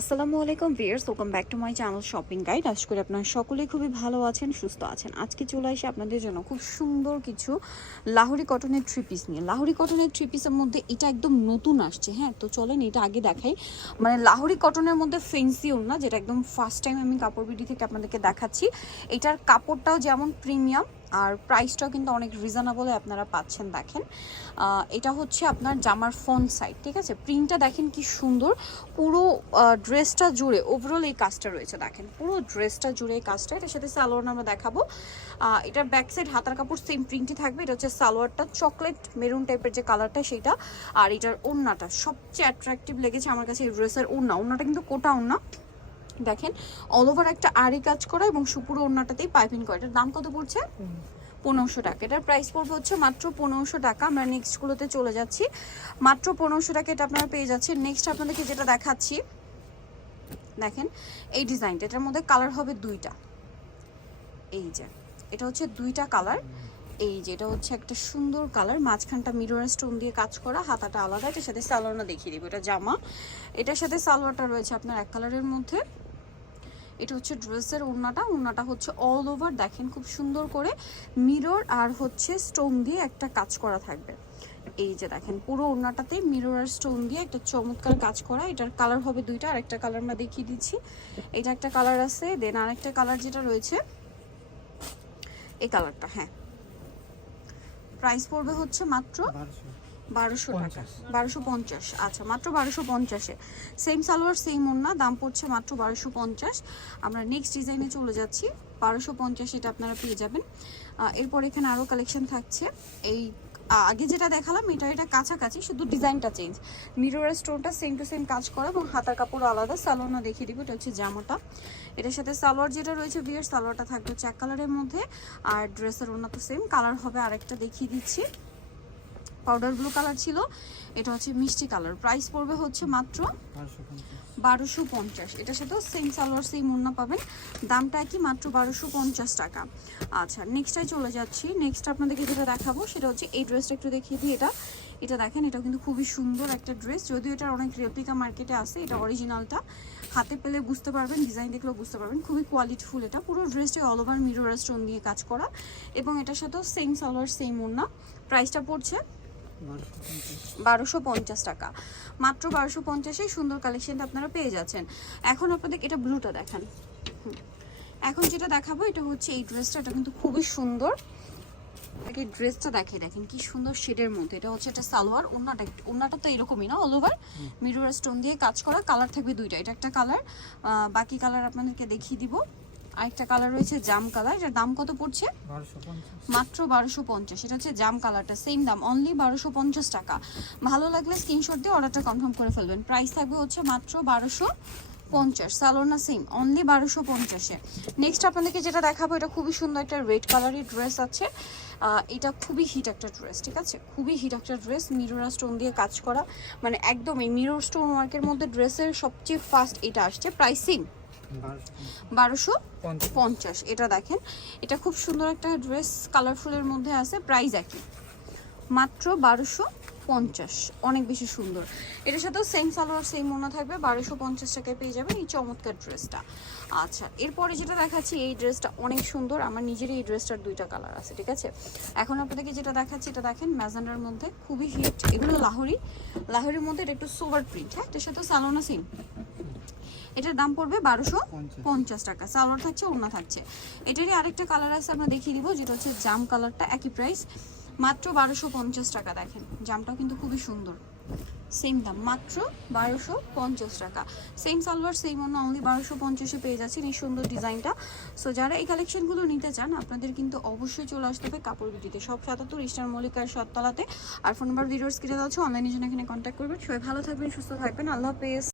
আসসালামু আলাইকুম viewers welcome back to my channel shopping guide. আশা করি আপনারা সকলেই খুবই ভালো আছেন, সুস্থ আছেন। আজকে চলে আসি আপনাদের জন্য খুব সুন্দর কিছু লাহোরি কটনের থ্রি পিস নিয়ে। লাহোরি কটনের থ্রি পিসের মধ্যে এটা একদম নতুন আসছে হ্যাঁ? তো চলেন এটা আগে দেখাই। মানে লাহোরি কটনের মধ্যে ফেন্সি না যেটা একদম ফার্স্ট টাইম আমি কাপড় বিডি থেকে আপনাদেরকে দেখাচ্ছি। এটার কাপড়টাও যেমন প্রিমিয়াম আর প্রাইসটাও কিন্তু অনেক রিজনেবলে আপনারা পাচ্ছেন, দেখেন। এটা হচ্ছে আপনার জামার ফোন সাইড ঠিক আছে? প্রিন্টটা দেখেন কি সুন্দর। পুরো ড্রেসটা জুড়ে ওভারঅল এই কাজটা রয়েছে, দেখেন। পুরো ড্রেসটা জুড়ে এই কাজটা। এটার সাথে সালোয়ার আমরা দেখাবো। এটার ব্যাক সাইড হাতার কাপড় সেম প্রিন্টই থাকবে। এটা হচ্ছে সালোয়ারটা চকলেট মেরুন টাইপের যে কালারটা সেটা আর এটার ওড়নাটা সবচেয়ে অ্যাট্রাকটিভ লেগেছে আমার কাছে এই ড্রেসের ওড়না। ওড়নাটা কিন্তু কোটা ওড়না। দেখেন অল ওভার একটা আড়ি কাজ করা এবং সুপুরো ওড়নাটাতেই পাইপিং করা। এটার দাম কত পড়ছে? পনেরোশো টাকা। এটার প্রাইস পড়বে হচ্ছে মাত্র পনেরোশো টাকা। আমরা নেক্সটগুলোতে চলে যাচ্ছি। মাত্র পনেরোশো টাকা এটা আপনারা পেয়ে যাচ্ছেন। নেক্সট আপনাদেরকে যেটা দেখাচ্ছি, দেখেন, এই ডিজাইনটা এটার মধ্যে কালার হবে দুইটা। এই যে, এটা হচ্ছে দুইটা কালার এই যে, এটা হচ্ছে একটা সুন্দর কালার মাঝখানটা মিরর স্টোন দিয়ে কাজ করা। হাতাটা আলাদা। এটার সাথে সালোয়ারটা দেখিয়ে দিব। এটা জামা। এটার সাথে সালোয়ারটা রয়েছে আপনার এক কালারের মধ্যে। এটা হচ্ছে ড্রেসের ওড়নাটা ওড়নাটা হচ্ছে অল ওভার দেখেন খুব সুন্দর করে মিরর আর হচ্ছে স্টোন দিয়ে একটা কাজ করা থাকবে। এই যে দেখেন, পুরো ওড়নাটাতে মিরর আর স্টোন দিয়ে একটা চমৎকার কাজ করা। এটার কালার হবে দুইটা আর একটা কালার আমরা দেখিয়ে দিচ্ছি। এটা একটা কালার আছে দেন আরেকটা কালার যেটা রয়েছে, এই কালারটা হ্যাঁ। প্রাইস পড়বে হচ্ছে মাত্র বারোশো টাকা। বারোশো পঞ্চাশ। আচ্ছা মাত্র বারোশো পঞ্চাশে। সেম সালোয়ার সেম ওড়না দাম পড়ছে মাত্র বারোশো পঞ্চাশ। আমরা নেক্সট ডিজাইনে চলে যাচ্ছি। বারোশো পঞ্চাশ এটা আপনারা পেয়ে যাবেন। এরপর এখানে আরও কালেকশন থাকছে। এই আগে যেটা দেখালাম এটা এটা কাছাকাছি শুধু ডিজাইনটা চেঞ্জ মিররের স্টোনটা সেম টু সেম কাজ করা এবং হাতার কাপড় আলাদা। সালোয়ারটা দেখিয়ে দিব এটা হচ্ছে জামাটা। এটার সাথে সালোয়ার যেটা রয়েছে বিয়ের সালোয়ারটা থাকবে এক কালারের মধ্যে। আর ড্রেসের ওড়না তো সেম কালার হবে আরেকটা দেখিয়ে দিচ্ছি। পাউডার ব্লু কালার ছিল। এটা হচ্ছে মিষ্টি কালার। প্রাইস পড়বে হচ্ছে মাত্র বারোশো পঞ্চাশ। এটার সাথেও সেম সালোয়ার সেম ওড়না পাবেন। দামটা কি মাত্র বারোশো পঞ্চাশ টাকা। আচ্ছা নেক্সটটাই চলে যাচ্ছি। নেক্সট আপনাদেরকে যেটা দেখাবো, সেটা হচ্ছে এই ড্রেসটা একটু দেখিয়ে দিই। এটা এটা দেখেন এটা কিন্তু খুবই সুন্দর একটা ড্রেস যদিও এটার অনেক রেপ্লিকা মার্কেটে আছে, এটা অরিজিনালটা হাতে পেলে বুঝতে পারবেন ডিজাইন দেখলেও বুঝতে পারবেন। খুবই কোয়ালিটিফুল এটা। পুরো ড্রেসটি অল ওভার মিরর স্টোন দিয়ে কাজ করা। এবং এটার সাথেও সেম সালোয়ার সেম ওড়না। প্রাইসটা পড়ছে বারোশো পঞ্চাশ। টাকা। মাত্র বারোশো পঞ্চাশে সুন্দর কালেকশনটা আপনারা পেয়ে যাচ্ছেন। এখন আপনাদের এটা ব্লুটা দেখান। এখন যেটা দেখাবো এটা হচ্ছে এই ড্রেসটা এটা কিন্তু খুবই সুন্দর। আগে ড্রেসটা দেখে দেখেন কি সুন্দর শেডের মধ্যে। এটা হচ্ছে একটা সালোয়ার ওড়নাটা একটু- ওড়নাটা তো এরকমই না অল ওভার মিরর স্টোন দিয়ে কাজ করা কালার থাকবে দুইটা। এটা একটা কালার বাকি কালার আপনাদেরকে দেখিয়ে দিব। আরেকটা কালার রয়েছে জাম কালার এটার দাম কত পড়ছে? মাত্র বারোশো পঞ্চাশ এটা হচ্ছে জাম কালারটা সেম দাম অনলি বারোশো পঞ্চাশ টাকা। ভালো লাগলে স্ক্রিনশট দিয়ে অর্ডারটা কনফার্ম করে ফেলবেন। প্রাইস থাকবে হচ্ছে মাত্র বারোশো পঞ্চাশ সালোনা সেম অনলি বারোশো পঞ্চাশে নেক্সট আপনাদেরকে যেটা দেখাবো এটা খুবই সুন্দর একটা রেড কালারের ড্রেস আছে। এটা খুবই হিট একটা ড্রেস ঠিক আছে? খুবই হিট একটা ড্রেস মিরোরা স্টোন দিয়ে কাজ করা। মানে একদম এই মিরর স্টোন ওয়ার্কের মধ্যে ড্রেসের সবচেয়ে ফার্স্ট এটা আসছে প্রাইসিং বারোশো পঞ্চাশ। এটা দেখেন। এটা খুব সুন্দর একটা ড্রেস কালারফুলের মধ্যে আছে প্রাইস একই। মাত্র বারোশো পঞ্চাশ অনেক বেশি সুন্দর। এটার সাথেও সেম সালোয়ার সেম মনে থাকবে বারোশো পঞ্চাশ টাকায় পেয়ে যাবেন এই চমৎকার ড্রেসটা আচ্ছা এরপরে যেটা দেখাচ্ছি এই ড্রেসটা অনেক সুন্দর। আমার নিজেরই এই ড্রেসটার দুইটা কালার আছে ঠিক আছে? এখন আপনাদেরকে যেটা দেখাচ্ছি এটা দেখেন ম্যাজান্ডার মধ্যে খুবই হিট এগুলো লাহোরি লাহোরির মধ্যে এটা একটু সোভার প্রিন্ট হ্যাঁ? এটার সাথে সালোনা সেম এটার দাম পড়বে বারোশো পঞ্চাশ। টাকা। সালোয়ার থাকছে ওড়না থাকছে। এটারই আরেকটা কালার আছে আমরা দেখিয়ে দিব যেটা হচ্ছে জাম কালারটা একই প্রাইস মাত্র বারোশো পঞ্চাশ টাকা দেখেন। জামটাও কিন্তু খুবই সুন্দর। সেম দাম মাত্র বারোশো পঞ্চাশ টাকা। সেম সালোয়ার সেম অন্য অনলি বারোশো পঞ্চাশে পেয়ে যাচ্ছেন এই সুন্দর ডিজাইনটা। সো যারা এই কালেকশনগুলো নিতে চান আপনাদের কিন্তু অবশ্যই চলে আসতে হবে কাপড় বিটিতে সব সাতাত্তর ইস্টার মল্লিকার সত্তলাতে। আর ফোন নাম্বার ভিডিওস কিনে দেওয়া হচ্ছে অনলাইনের জন্য এখানে কন্ট্যাক্ট করবেন। সবাই ভালো থাকবেন সুস্থ থাকবেন। আল্লাহ হাফেজ।